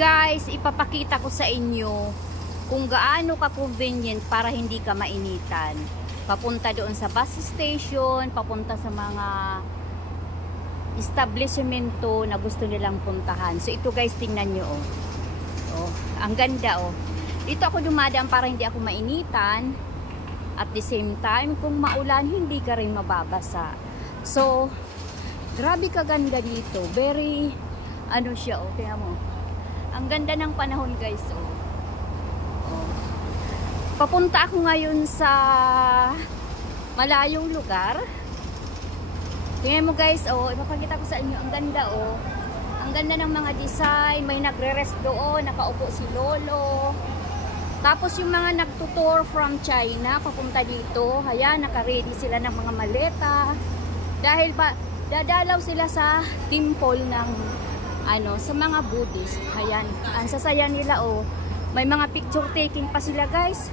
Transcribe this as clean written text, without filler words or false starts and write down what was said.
Guys, ipapakita ko sa inyo kung gaano ka-convenient para hindi ka mainitan. Papunta doon sa bus station, papunta sa mga establishmento na gusto nilang puntahan. So ito guys, tingnan nyo oh. Oh, ang ganda oh. Dito ako dumadaan para hindi ako mainitan. At the same time, kung maulan, hindi ka rin mababasa. So, grabe kaganda dito. Very, ano siya oh, tingnan mo. Ang ganda ng panahon guys oh. Oh. Papunta ako ngayon sa malayong lugar. Tingnan mo guys oh, ipapakita ko sa inyo ang ganda oh. Ang ganda ng mga design, may nagre-rest doon, nakaupo si lolo. Tapos yung mga nagtutour from China papunta dito, ayan, naka-ready sila ng mga maleta. Dahil pa dadalaw sila sa temple ng sa mga Buddhist. Ayan, ang sasaya nila oh. May mga picture taking pa sila guys.